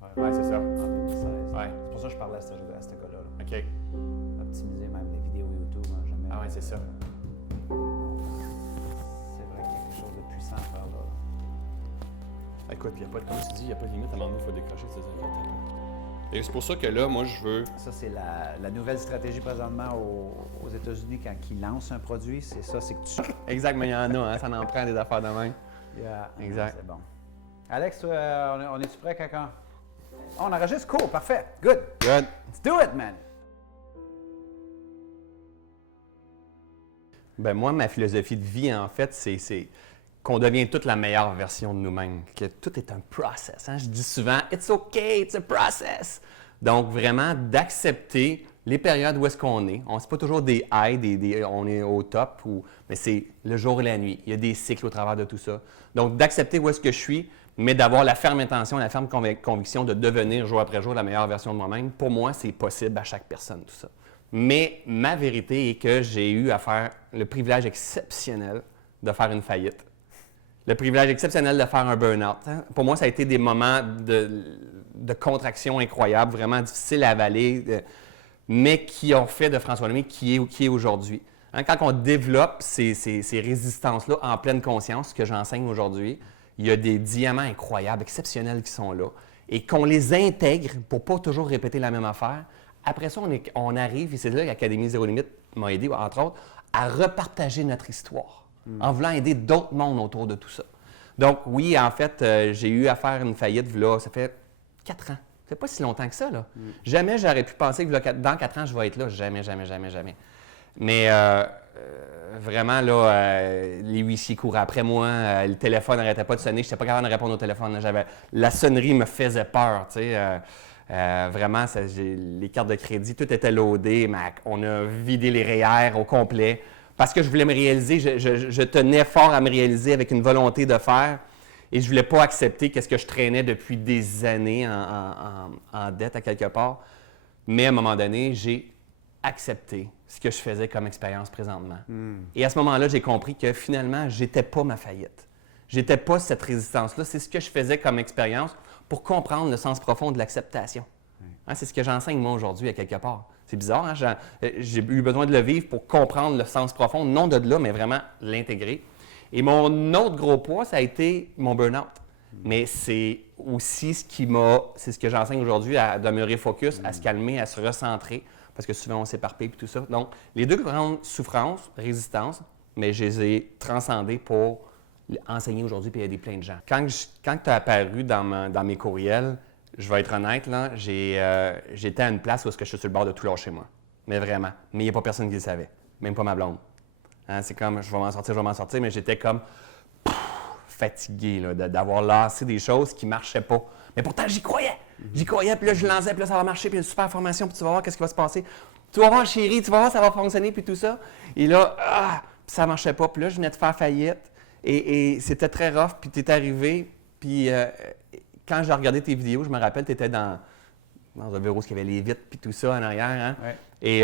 faire. Ouais, c'est ça. En 2016. Ouais. C'est pour ça que je parlais à ce gars-là. Là. OK. Optimiser même les vidéos YouTube. Hein, jamais. Ah ouais, c'est ça. C'est vrai qu'il y a quelque chose de puissant à faire là. Écoute, il y a pas de, comme tu dis, il n'y a pas de limite. À un moment donné, il faut décrocher de ces inquiétudes. Et c'est pour ça que là, moi, je veux... Ça, c'est la nouvelle stratégie présentement aux États-Unis quand ils lancent un produit. C'est ça, c'est que tu... Exact, mais il y en a, hein, ça en prend des affaires de même. Yeah. Exact. C'est bon. Alex, toi, on est-tu prêt quand? Oh, on enregistre? Cool, parfait. Good. Good. Let's do it, man. Ben moi, ma philosophie de vie, en fait, c'est qu'on devienne toute la meilleure version de nous-mêmes. Que tout est un process. Hein? Je dis souvent, it's okay, it's a process. Donc, vraiment, d'accepter les périodes où est-ce qu'on est. On n'est pas toujours des highs, on est au top, mais c'est le jour et la nuit. Il y a des cycles au travers de tout ça. Donc, d'accepter où est-ce que je suis, mais d'avoir la ferme intention, la ferme conviction de devenir jour après jour la meilleure version de moi-même. Pour moi, c'est possible à chaque personne, tout ça. Mais ma vérité est que j'ai eu à faire le privilège exceptionnel de faire une faillite. Le privilège exceptionnel de faire un burn-out. Hein? Pour moi, ça a été des moments de contraction incroyables, vraiment difficiles à avaler, mais qui ont fait de François Lemay qui est aujourd'hui. Hein? Quand on développe ces résistances-là en pleine conscience, ce que j'enseigne aujourd'hui, il y a des diamants incroyables, exceptionnels qui sont là, et qu'on les intègre pour ne pas toujours répéter la même affaire. Après ça, on arrive, et c'est là que l'Académie Zéro Limite m'a aidé, entre autres, à repartager notre histoire, en voulant aider d'autres mondes autour de tout ça. Donc oui, en fait, j'ai eu à faire une faillite, là, ça fait 4 ans. Ça fait pas si longtemps que ça, là. Jamais j'aurais pu penser que là, dans 4 ans, je vais être là. Jamais, jamais, jamais, jamais. Mais vraiment, là, les huissiers couraient après moi, le téléphone n'arrêtait pas de sonner, je n'étais pas capable de répondre au téléphone. La sonnerie me faisait peur, tu sais. Vraiment, les cartes de crédit, tout était loadé, mais on a vidé les REER au complet parce que je voulais me réaliser, je tenais fort à me réaliser avec une volonté de faire et je ne voulais pas accepter qu'est-ce que je traînais depuis des années en dette à quelque part. Mais à un moment donné, j'ai accepté ce que je faisais comme expérience présentement. Et à ce moment-là, j'ai compris que finalement, je n'étais pas ma faillite. Je n'étais pas cette résistance-là. C'est ce que je faisais comme expérience pour comprendre le sens profond de l'acceptation. Hein, c'est ce que j'enseigne moi aujourd'hui à quelque part. C'est bizarre, hein? J'ai eu besoin de le vivre pour comprendre le sens profond, non de là, mais vraiment l'intégrer. Et mon autre gros poids, ça a été mon burn-out. Mais c'est aussi c'est ce que j'enseigne aujourd'hui, à demeurer focus, à se calmer, à se recentrer, parce que souvent on s'éparpille et tout ça. Donc, les deux grandes souffrances, résistance, mais je les ai transcendées pour enseigner aujourd'hui et aider plein de gens. Quand tu as apparu dans mes courriels, je vais être honnête, là, j'étais à une place où est-ce que je suis sur le bord de tout lâcher moi. Mais vraiment. Mais il n'y a pas personne qui le savait. Même pas ma blonde. Hein, c'est comme, je vais m'en sortir, mais j'étais comme fatigué là, d'avoir lancé des choses qui ne marchaient pas. Mais pourtant, j'y croyais. J'y croyais, puis là, je lançais, puis là, ça va marcher, puis une super formation, puis tu vas voir qu'est-ce qui va se passer. Tu vas voir, chérie, tu vas voir, ça va fonctionner, puis tout ça. Et là, ça ne marchait pas. Puis là, je venais de faire faillite. Et c'était très rough, puis tu es arrivé, puis quand j'ai regardé tes vidéos, je me rappelle, tu étais dans un bureau où il y avait les vitres, puis tout ça en arrière. Hein? Ouais. Et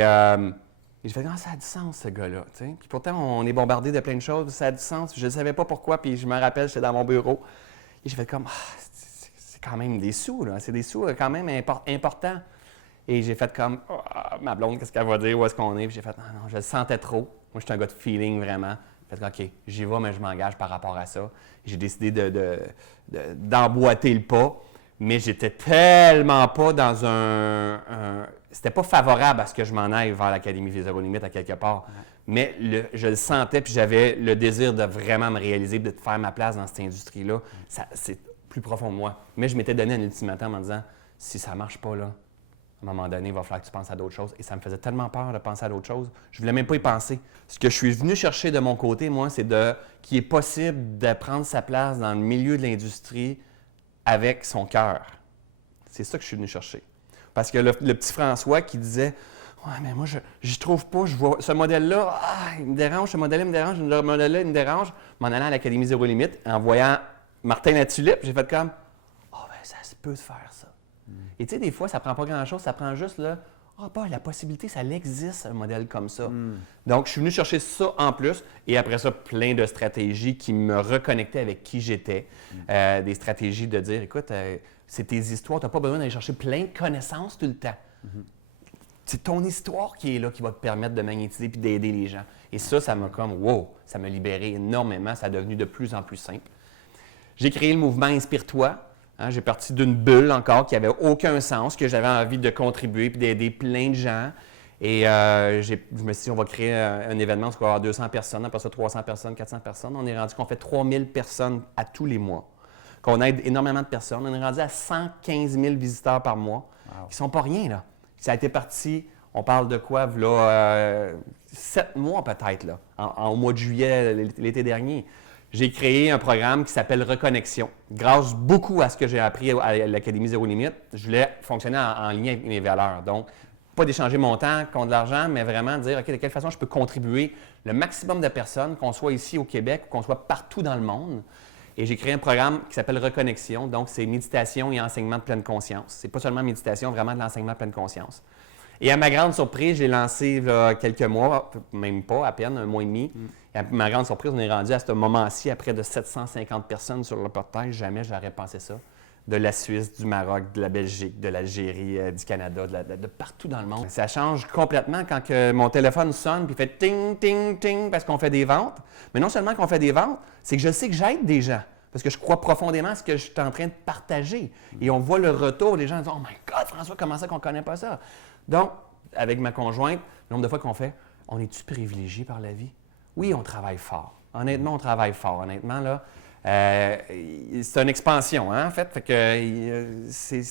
j'ai fait, ça a du sens, ce gars-là. T'sais? Puis pourtant, on est bombardé de plein de choses, ça a du sens. Je ne savais pas pourquoi, puis je me rappelle, j'étais dans mon bureau. Et j'ai fait comme, c'est quand même des sous, là. C'est des sous quand même importants. Et j'ai fait comme, ma blonde, qu'est-ce qu'elle va dire, où est-ce qu'on est? Puis j'ai fait, non, je le sentais trop. Moi, je suis un gars de feeling, vraiment. J'ai fait, OK, j'y vais, mais je m'engage par rapport à ça. J'ai décidé d'emboîter le pas, mais j'étais tellement pas dans c'était pas favorable à ce que je m'en aille vers l'Académie Zéro Limite à quelque part. Ouais. Mais je le sentais, puis j'avais le désir de vraiment me réaliser, de faire ma place dans cette industrie-là. C'est plus profond de moi. Mais je m'étais donné un ultimatum en disant, si ça marche pas, là, à un moment donné, il va falloir que tu penses à d'autres choses. Et ça me faisait tellement peur de penser à d'autres choses. Je ne voulais même pas y penser. Ce que je suis venu chercher de mon côté, moi, c'est qu'il est possible de prendre sa place dans le milieu de l'industrie avec son cœur. C'est ça que je suis venu chercher. Parce que le petit François qui disait « Ouais, mais moi, je n'y trouve pas. Je vois ce modèle-là, il me dérange, ce modèle-là, il me dérange, ce modèle-là, il me dérange. » M'en allant à l'Académie Zéro Limite, en voyant Martin Latulippe, j'ai fait comme « Ah, ben ça se peut de faire ça. » Et tu sais, des fois, ça prend pas grand-chose, ça prend juste là, Ah, pas la possibilité, ça existe, un modèle comme ça. Donc, je suis venu chercher ça en plus. Et après ça, plein de stratégies qui me reconnectaient avec qui j'étais. Des stratégies de dire, écoute, c'est tes histoires, tu n'as pas besoin d'aller chercher plein de connaissances tout le temps. C'est ton histoire qui est là, qui va te permettre de magnétiser et d'aider les gens. Et ça m'a comme, wow, ça m'a libéré énormément. Ça a devenu de plus en plus simple. J'ai créé le mouvement Inspire-toi. Hein, j'ai parti d'une bulle encore qui n'avait aucun sens, que j'avais envie de contribuer et d'aider plein de gens. Et je me suis dit, on va créer un événement où il va y avoir 200 personnes, après ça 300 personnes, 400 personnes. On est rendu qu'on fait 3000 personnes à tous les mois, qu'on aide énormément de personnes. On est rendu à 115 000 visiteurs par mois, qui ne sont pas rien, là. Ça a été parti, on parle de quoi, là, 7 mois peut-être, là, au mois de juillet, l'été dernier. J'ai créé un programme qui s'appelle Reconnexion. Grâce beaucoup à ce que j'ai appris à l'Académie Zéro Limite, je voulais fonctionner en lien avec mes valeurs. Donc, pas d'échanger mon temps contre de l'argent, mais vraiment dire, OK, de quelle façon je peux contribuer le maximum de personnes, qu'on soit ici au Québec ou qu'on soit partout dans le monde. Et j'ai créé un programme qui s'appelle Reconnexion. Donc, c'est méditation et enseignement de pleine conscience. C'est pas seulement méditation, vraiment de l'enseignement de pleine conscience. Et à ma grande surprise, j'ai lancé là, quelques mois, même pas, à peine, 1 mois et demi. Et à ma grande surprise, on est rendu à ce moment-ci à près de 750 personnes sur le portail. Jamais j'aurais pensé ça. De la Suisse, du Maroc, de la Belgique, de l'Algérie, du Canada, de partout dans le monde. Ça change complètement quand que mon téléphone sonne puis fait ting, ting, ting parce qu'on fait des ventes. Mais non seulement qu'on fait des ventes, c'est que je sais que j'aide des gens. Parce que je crois profondément à ce que je suis en train de partager. Et on voit le retour, les gens disent « Oh my God, François, comment ça qu'on ne connaît pas ça? » Donc, avec ma conjointe, le nombre de fois qu'on fait « On est-tu privilégié par la vie? » Oui, on travaille fort. Honnêtement, on travaille fort. Honnêtement, là, c'est une expansion, hein, en fait. Fait que c'est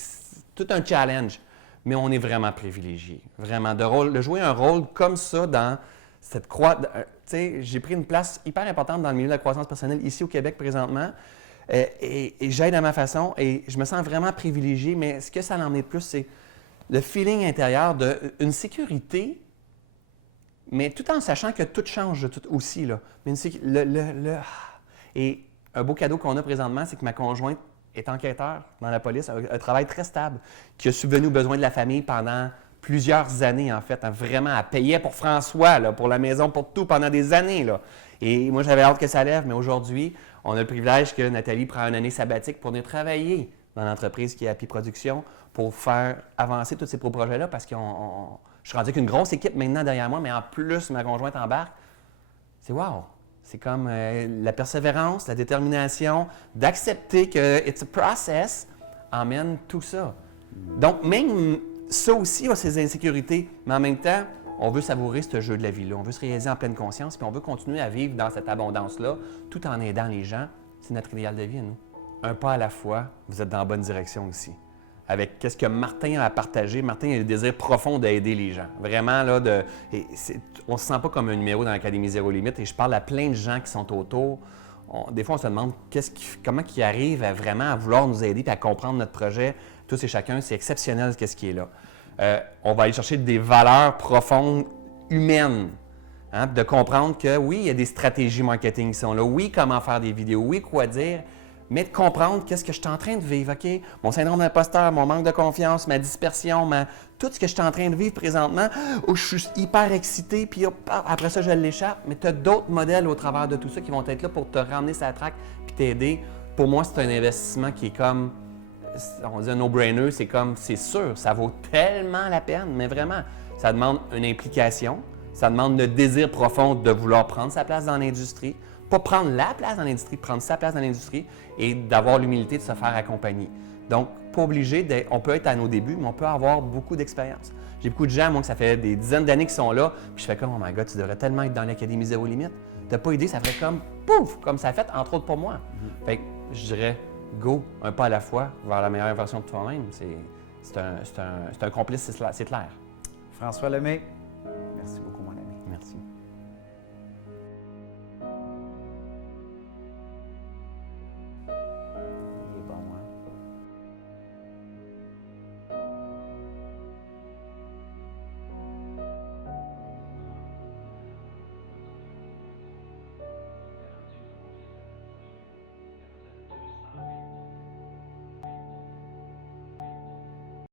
tout un challenge. Mais on est vraiment privilégié. Vraiment. De jouer un rôle comme ça dans cette croissance. Tu sais, j'ai pris une place hyper importante dans le milieu de la croissance personnelle ici au Québec présentement. Et j'aide à ma façon et je me sens vraiment privilégié. Mais ce que ça en est de plus, c'est le feeling intérieur d'une sécurité, mais tout en sachant que tout change tout aussi. Là. Mais et un beau cadeau qu'on a présentement, c'est que ma conjointe est enquêteur dans la police, un travail très stable, qui a subvenu aux besoins de la famille pendant plusieurs années, en fait. Vraiment, elle payait pour François, là, pour la maison, pour tout, pendant des années. Là. Et moi, j'avais hâte que ça lève, mais aujourd'hui, on a le privilège que Nathalie prend une année sabbatique pour venir travailler dans l'entreprise qui est Happy Production pour faire avancer tous ces projets-là parce que je suis rendu avec une grosse équipe maintenant derrière moi, mais en plus, ma conjointe embarque. C'est wow! C'est comme la persévérance, la détermination, d'accepter que it's a process emmène tout ça. Donc, même ça aussi a ses insécurités, mais en même temps, on veut savourer ce jeu de la vie-là. On veut se réaliser en pleine conscience, puis on veut continuer à vivre dans cette abondance-là, tout en aidant les gens. C'est notre idéal de vie à nous. Un pas à la fois, vous êtes dans la bonne direction aussi. Avec qu'est-ce que Martin a à partager. Martin a le désir profond d'aider les gens. Vraiment, là, on ne se sent pas comme un numéro dans l'Académie Zéro Limite. Et je parle à plein de gens qui sont autour. Des fois, on se demande comment ils arrivent vraiment à vouloir nous aider et à comprendre notre projet. Tous et chacun, c'est exceptionnel qu'est-ce qui est là. On va aller chercher des valeurs profondes humaines. Hein, de comprendre que oui, il y a des stratégies marketing qui sont là. Oui, comment faire des vidéos. Oui, quoi dire. Mais de comprendre qu'est-ce que je suis en train de vivre, OK? Mon syndrome d'imposteur, mon manque de confiance, ma dispersion, tout ce que je suis en train de vivre présentement, où je suis hyper excité, puis après ça, je l'échappe. Mais tu as d'autres modèles au travers de tout ça qui vont être là pour te ramener sur la track puis t'aider. Pour moi, c'est un investissement qui est comme, on dit un no-brainer, c'est comme, c'est sûr, ça vaut tellement la peine, mais vraiment, ça demande une implication, ça demande le désir profond de vouloir prendre sa place dans l'industrie. Pas prendre la place dans l'industrie, prendre sa place dans l'industrie et d'avoir l'humilité de se faire accompagner. Donc, pas obligé on peut être à nos débuts, mais on peut avoir beaucoup d'expérience. J'ai beaucoup de gens, moi, que ça fait des dizaines d'années qui sont là, puis je fais comme, oh my God, tu devrais tellement être dans l'Académie Zéro Limite. T'as pas idée, ça ferait comme, pouf, comme ça a fait, entre autres pour moi. Fait que je dirais, go, un pas à la fois, vers la meilleure version de toi-même. C'est un complice, c'est clair. François Lemay, merci beaucoup.